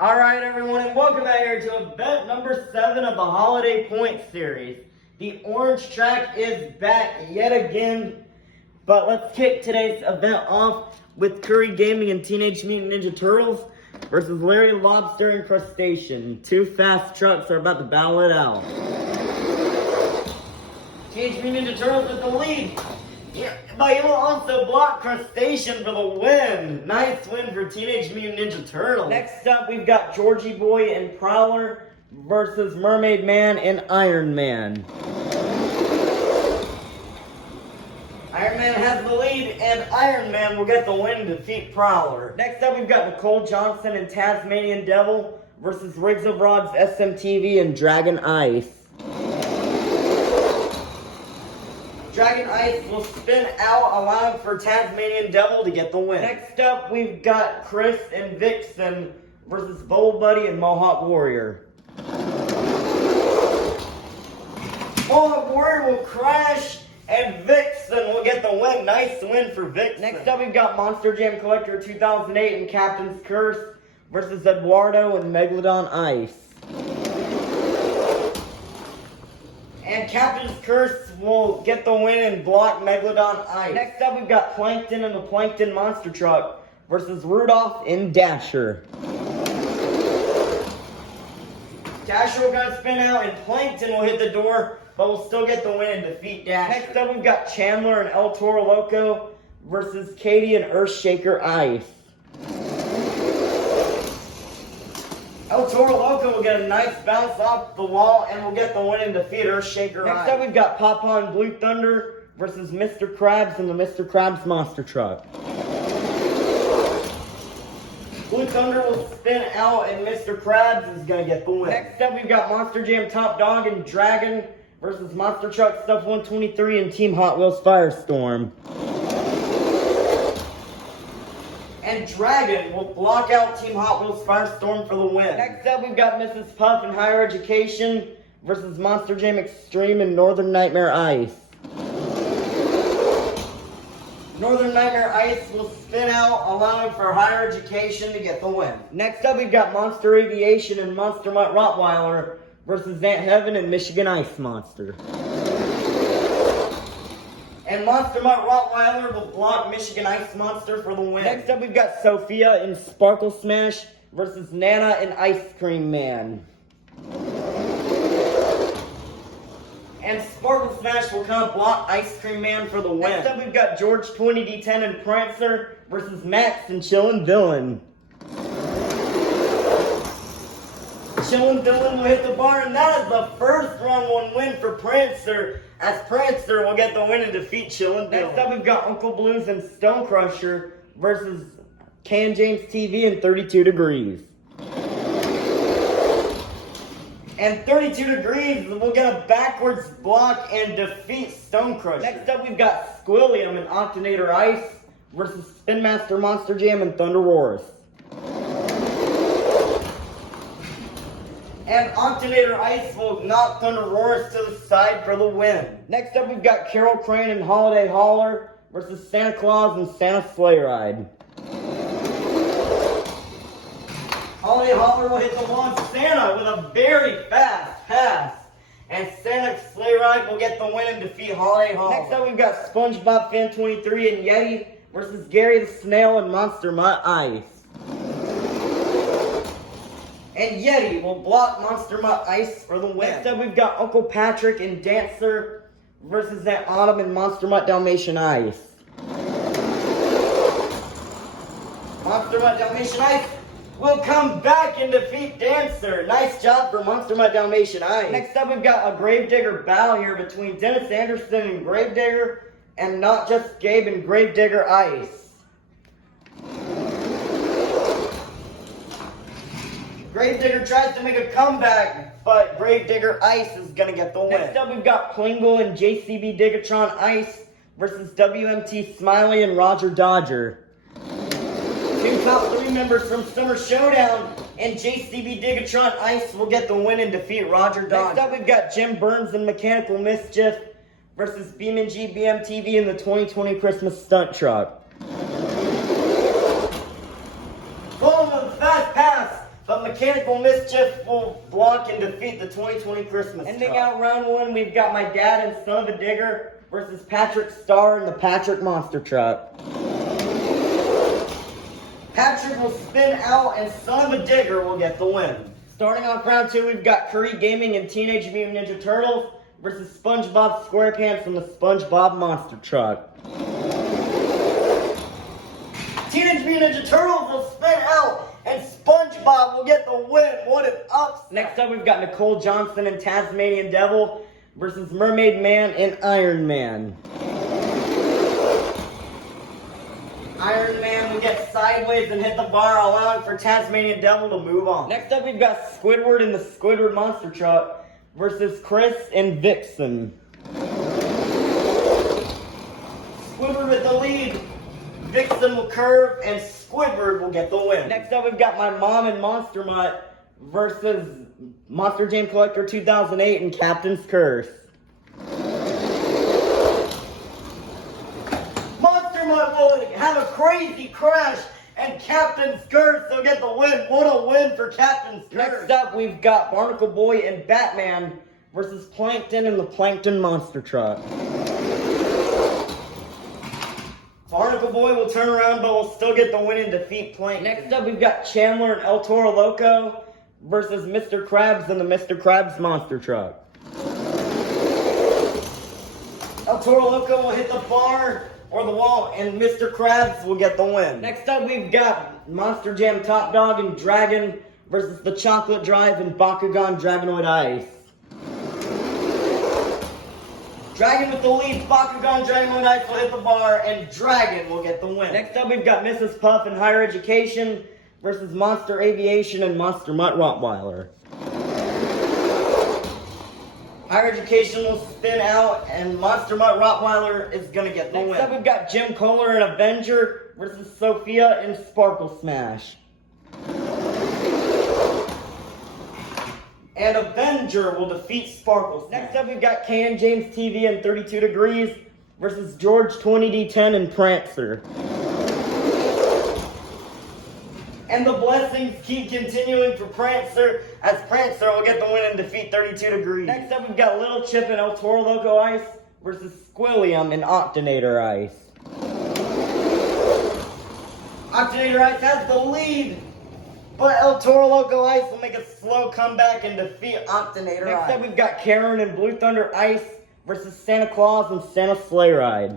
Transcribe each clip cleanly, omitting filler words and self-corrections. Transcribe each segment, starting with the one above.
Alright everyone, and welcome back here to event number 7 of the Holiday Point Series. The orange track is back yet again, but let's kick today's event off with Curry Gaming and Teenage Mutant Ninja Turtles versus Larry Lobster and Crustacean. Two fast trucks are about to battle it out. Teenage Mutant Ninja Turtles with the lead. Yeah, but he will also block Crustacean for the win. Nice win for Teenage Mutant Ninja Turtles. Next up, we've got Georgie Boy and Prowler versus Mermaid Man and Iron Man. Iron Man has the lead, and Iron Man will get the win to defeat Prowler. Next up, we've got Nicole Johnson and Tasmanian Devil versus Riggs of Rods, SMTV, and Dragon Ice. Dragon Ice will spin out, allowing for Tasmanian Devil to get the win. Next up, we've got Chris and Vixen versus Bowl Buddy and Mohawk Warrior. Mohawk Warrior will crash, and Vixen will get the win. Nice win for Vixen. Next up, we've got Monster Jam Collector 2008 and Captain's Curse versus Eduardo and Megalodon Ice. And Captain's Curse will get the win and block Megalodon Ice. Next up, we've got Plankton and the Plankton Monster Truck versus Rudolph and Dasher. Dasher will kind of spin out, and Plankton will hit the door, but will still get the win and defeat Dasher. Next up, we've got Chandler and El Toro Loco versus Katie and Earthshaker Ice. El Toro Loco will get a nice bounce off the wall and will get the win and defeat Earthshaker Ice. Next up, we've got Papa and Blue Thunder versus Mr. Krabs and the Mr. Krabs Monster Truck. Blue Thunder will spin out, and Mr. Krabs is going to get the win. Next up, we've got Monster Jam Top Dog and Dragon versus Monster Truck Stuff 123 and Team Hot Wheels Firestorm. And Dragon will block out Team Hot Wheels Firestorm for the win. Next up, we've got Mrs. Puff and Higher Education versus Monster Jam Extreme and Northern Nightmare Ice. Northern Nightmare Ice will spin out, allowing for Higher Education to get the win. Next up, we've got Monster Aviation and Monster Mutt Rottweiler versus Aunt Heaven and Michigan Ice Monster. And Monster Mutt Rottweiler will block Michigan Ice Monster for the win. Next up, we've got Sophia and Sparkle Smash versus Nana and Ice Cream Man. And Sparkle Smash will kind of block Ice Cream Man for the win. Next up, we've got George 20D10 and Prancer versus Max and Chillin' Villain. Chillin' Villain will hit the bar, and that is the first round 1 win for Prancer, as Prancer will get the win and defeat Chillin' Villain. Next up, we've got Uncle Blues and Stone Crusher versus Can James TV and 32 Degrees. And 32 Degrees will get a backwards block and defeat Stone Crusher. Next up, we've got Squilliam and Octonator Ice versus Spin Master Monster Jam and Thunder Roars. And Octonator Ice will knock Thunder Roars to the side for the win. Next up, we've got Carol Crane and Holiday Hauler versus Santa Claus and Santa Sleigh Ride. Holiday Hauler will hit the wall on Santa with a very fast pass. And Santa Sleigh Ride will get the win and defeat Holiday Hauler. Next up, we've got SpongeBob Fan 23 and Yeti versus Gary the Snail and Monster Mutt Ice. And Yeti will block Monster Mutt Ice for the win. Next up, we've got Uncle Patrick and Dancer versus Aunt Autumn and Monster Mutt Dalmatian Ice. Monster Mutt Dalmatian Ice will come back and defeat Dancer. Nice job for Monster Mutt Dalmatian Ice. Next up, we've got a Gravedigger battle here between Dennis Anderson and Gravedigger, and Not Just Gabe and Gravedigger Ice. Gravedigger tries to make a comeback, but Gravedigger Ice is going to get the win. Next up, we've got Plingle and JCB Digatron Ice versus WMT Smiley and Roger Dodger. Two top 3 members from Summer Showdown and JCB Digatron Ice will get the win and defeat Roger Dodger. Next up, we've got Jim Burns and Mechanical Mischief versus BeamNG BMTV in the 2020 Christmas Stunt Truck. Full of a fast pass, but Mechanical Mischief will block and defeat the 2020 Christmas truck. Ending out round one, we've got my dad and Son of a Digger versus Patrick Starr and the Patrick Monster Truck. Patrick will spin out and Son of a Digger will get the win. Starting off round two, we've got Curry Gaming and Teenage Mutant Ninja Turtles versus SpongeBob SquarePants and the SpongeBob Monster Truck. Teenage Mutant Ninja Turtles will spin out and SpongeBob will get the win. What an upset. Next up, we've got Nicole Johnson and Tasmanian Devil versus Mermaid Man and Iron Man. Iron Man will get sideways and hit the bar, allowing for Tasmanian Devil to move on. Next up, we've got Squidward and the Squidward Monster Truck versus Chris and Vixen. Squidward with the lead. Vixen will curve and Squidward will get the win. Next up, we've got my mom and Monster Mutt versus Monster Jam Collector 2008 and Captain's Curse. Monster Mutt will have a crazy crash and Captain's Curse will get the win. What a win for Captain's Curse. Next up, we've got Barnacle Boy and Batman versus Plankton and the Plankton Monster Truck. Barnacle Boy will turn around, but will still get the win and defeat Plankton. Next up, we've got Chandler and El Toro Loco versus Mr. Krabs and the Mr. Krabs Monster Truck. El Toro Loco will hit the bar or the wall, and Mr. Krabs will get the win. Next up, we've got Monster Jam Top Dog and Dragon versus the Chocolate Drive and Bakugan Dragonoid Ice. Dragon with the lead, Bakugan Dragonoid Ice will hit the bar, and Dragon will get the win. Next up, we've got Mrs. Puff and Higher Education versus Monster Aviation and Monster Mutt Rottweiler. Higher Education will spin out, and Monster Mutt Rottweiler is going to get the win. Next up, we've got Jim Kohler and Avenger versus Sophia and Sparkle Smash. And Avenger will defeat Sparkle Smash. Next up, we've got Can James TV and 32 Degrees versus George 20D10 and Prancer. And the blessings keep continuing for Prancer, as Prancer will get the win and defeat 32 Degrees. Next up, we've got Little Chip and El Toro Loco Ice versus Squilliam and Octonator Ice. Octonator Ice has the lead, but El Toro Loco Ice will make a slow comeback and defeat Octonator Ice. Next up, we've got Karen and Blue Thunder Ice versus Santa Claus and Santa Sleigh Ride.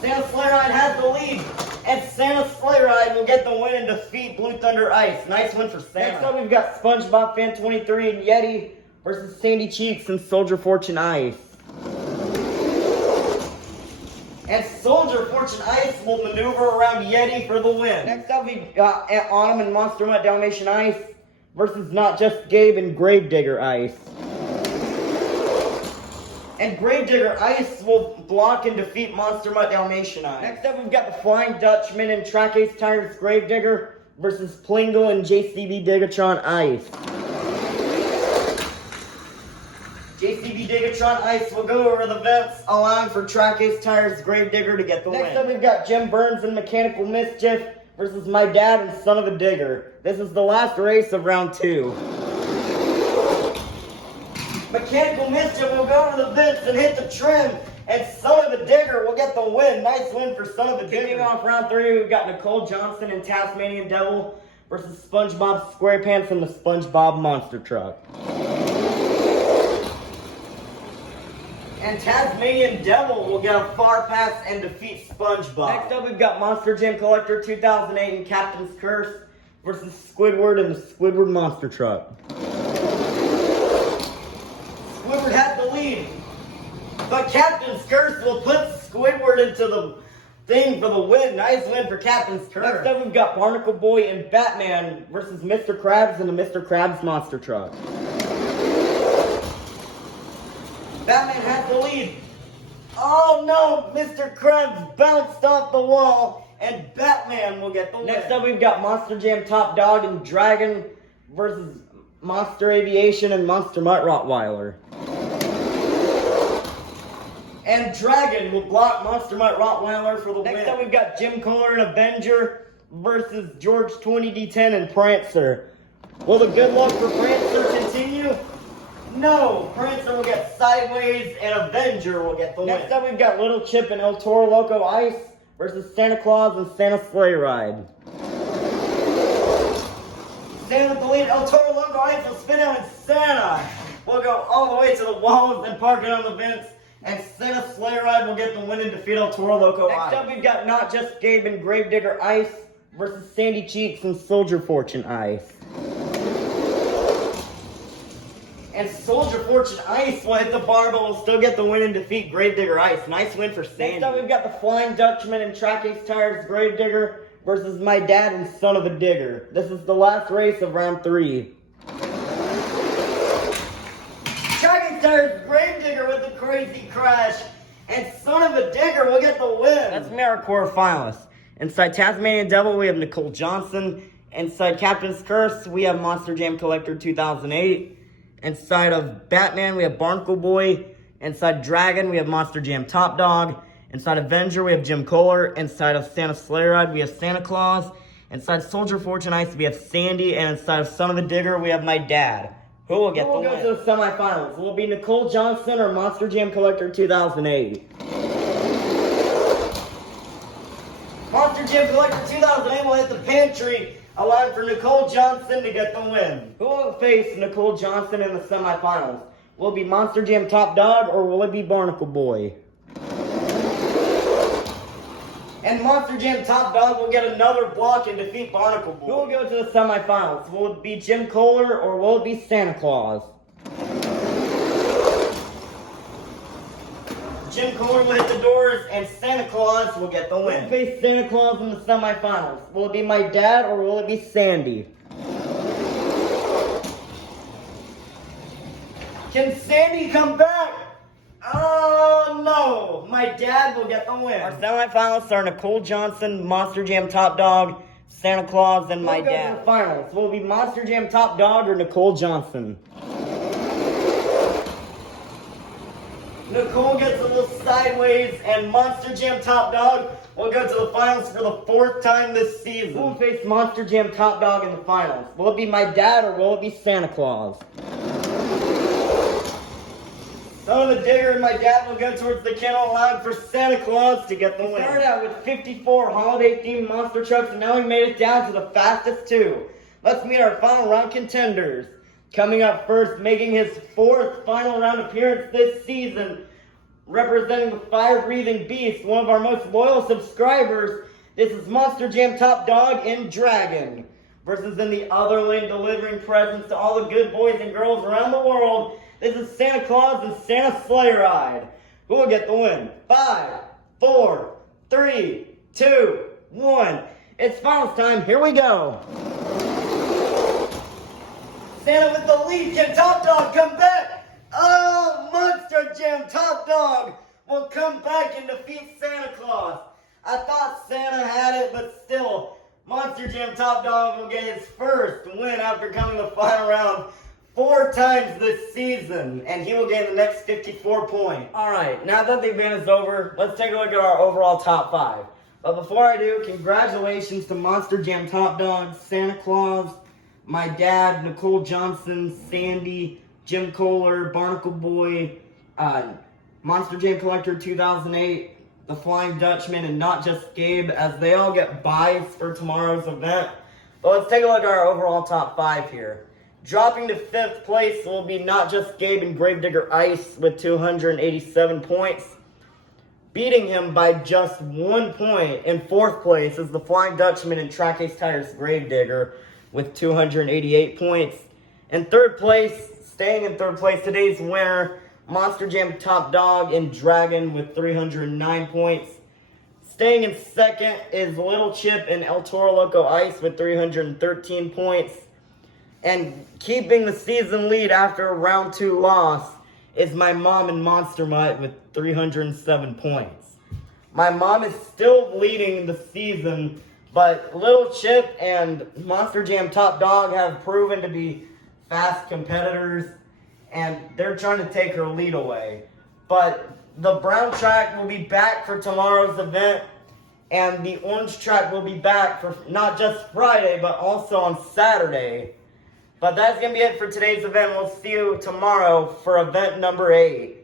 Santa Sleigh Ride has the lead, and Santa Sleigh Ride will get the win and defeat Blue Thunder Ice. Nice win for Santa. Next up, we've got SpongeBob Fan 23 and Yeti versus Sandy Cheeks and Soldier Fortune Ice. And Soldier Fortune Ice will maneuver around Yeti for the win. Next up, we've got Autumn and Monster Mutt Dalmatian Ice versus Not Just Gabe and Gravedigger Ice. And Gravedigger Ice will block and defeat Monster Mutt Dalmatian Ice. Next up, we've got the Flying Dutchman and Track Ace Tires Gravedigger versus Plingle and JCB Digatron Ice. JCB Digatron Ice will go over the vents, allowing for Track Ace Tires Gravedigger to get the win. Next up, we've got Jim Burns and Mechanical Mischief versus my dad and Son of a Digger. This is the last race of round two. Mechanical Mischief will go over the vents and hit the trim, and Son of a Digger will get the win. Nice win for Son of a Digger. Kicking off round three, we've got Nicole Johnson and Tasmanian Devil versus SpongeBob SquarePants and the SpongeBob Monster Truck. And Tasmanian Devil will get a far pass and defeat SpongeBob. Next up, we've got Monster Jam Collector 2008 and Captain's Curse versus Squidward and the Squidward Monster Truck. Squidward has the lead, but Captain's Curse will put Squidward into the thing for the win. Nice win for Captain's Curse. Next up, we've got Barnacle Boy and Batman versus Mr. Krabs and the Mr. Krabs Monster Truck. Batman has the lead. Oh no, Mr. Krabs bounced off the wall, and Batman will get the win. Next up, we've got Monster Jam Top Dog and Dragon versus Monster Aviation and Monster Mutt Rottweiler. And Dragon will block Monster Mutt Rottweiler for the win. Next up, we've got Jim Kohler and Avenger versus George 20D10 and Prancer. Will the good luck for Prancer continue? No, Prancer will get Sideways and Avenger will get the win. Next up, we've got Little Chip and El Toro Loco Ice versus Santa Claus and Santa Sleigh Ride. Staying with the lead, El Toro Loco Ice will spin out and Santa will go all the way to the walls and park it on the vents. And Santa Sleigh Ride will get the win and defeat El Toro Loco Ice. Next up, we've got Not Just Gabe and Gravedigger Ice versus Sandy Cheeks and Soldier Fortune Ice. And Soldier Fortune Ice will hit the bar, but will still get the win and defeat Gravedigger Ice. Nice win for Sandy. Next up, we've got the Flying Dutchman and Track Ace Tires Gravedigger versus My Dad and Son of a Digger. This is the last race of round 3. Track Ace Tires Gravedigger with the crazy crash. And Son of a Digger will get the win. That's AmeriCorps finalists. Inside Tasmanian Devil, we have Nicole Johnson. Inside Captain's Curse, we have Monster Jam Collector 2008. Inside of Batman, we have Barnacle Boy. Inside Dragon, we have Monster Jam Top Dog. Inside Avenger, we have Jim Kohler. Inside of Santa Sleigh Ride, we have Santa Claus. Inside Soldier Fortune Ice, we have Sandy. And inside of Son of a Digger, we have My Dad. Who will get the win? We'll go to the semifinals. Will it be Nicole Johnson or Monster Jam Collector 2008? Monster Jam Collector 2008 will hit the pantry, allowing for Nicole Johnson to get the win. Who will face Nicole Johnson in the semifinals? Will it be Monster Jam Top Dog or will it be Barnacle Boy? And Monster Jam Top Dog will get another block and defeat Barnacle Boy. Who will go to the semifinals? Will it be Jim Kohler or will it be Santa Claus? Jim Kohler will hit the doors and Santa Claus will get the win. Who will face Santa Claus in the semifinals? Will it be My Dad or will it be Sandy? Can Sandy come back? Oh no! My Dad will get the win. Our semifinalists are Nicole Johnson, Monster Jam Top Dog, Santa Claus, and My Dad. The finals will it be Monster Jam Top Dog or Nicole Johnson. Nicole gets a little sideways, and Monster Jam Top Dog will go to the finals for the 4th time this season. Who will face Monster Jam Top Dog in the finals? Will it be My Dad or will it be Santa Claus? Son of a Digger and My Dad will go towards the kennel, allowing for Santa Claus to get the win. We started out with 54 holiday-themed monster trucks, and now we made it down to the fastest 2. Let's meet our final round contenders. Coming up first, making his 4th final round appearance this season, representing the fire-breathing beast, one of our most loyal subscribers, this is Monster Jam Top Dog in Dragon. Versus in the other lane, delivering presents to all the good boys and girls around the world, this is Santa Claus and Santa Sleigh Ride. Who will get the win? 5, 4, 3, 2, 1. It's finals time. Here we go. Santa with the lead. Can Top Dog come back? Oh, Monster Jam Top Dog will come back and defeat Santa Claus. I thought Santa had it, but still, Monster Jam Top Dog will get his first win after coming to the final round 4 times this season, and he will gain the next 54 points. Alright, now that the event is over, let's take a look at our overall top 5. But before I do, congratulations to Monster Jam Top Dog, Santa Claus, My Dad, Nicole Johnson, Sandy, Jim Kohler, Barnacle Boy, Monster Jam Collector 2008, the Flying Dutchman, and Not Just Gabe, as they all get buys for tomorrow's event. But let's take a look at our overall top 5 here. Dropping to 5th place will be Not Just Gabe and Gravedigger Ice with 287 points. Beating him by just 1 point in 4th place is the Flying Dutchman and Track Ace Tires Gravedigger with 288 points. In 3rd place, staying in 3rd place, today's winner, Monster Jam Top Dog and Dragon with 309 points. Staying in 2nd is Little Chip and El Toro Loco Ice with 313 points. And keeping the season lead after a round 2 loss is my mom and Monster Mutt with 307 points. My mom is still leading the season, but Little Chip and Monster Jam Top Dog have proven to be fast competitors, and they're trying to take her lead away. But the brown track will be back for tomorrow's event, And the orange track will be back for not just Friday, but also on Saturday. But that's going to be it for today's event. We'll see you tomorrow for event number 8.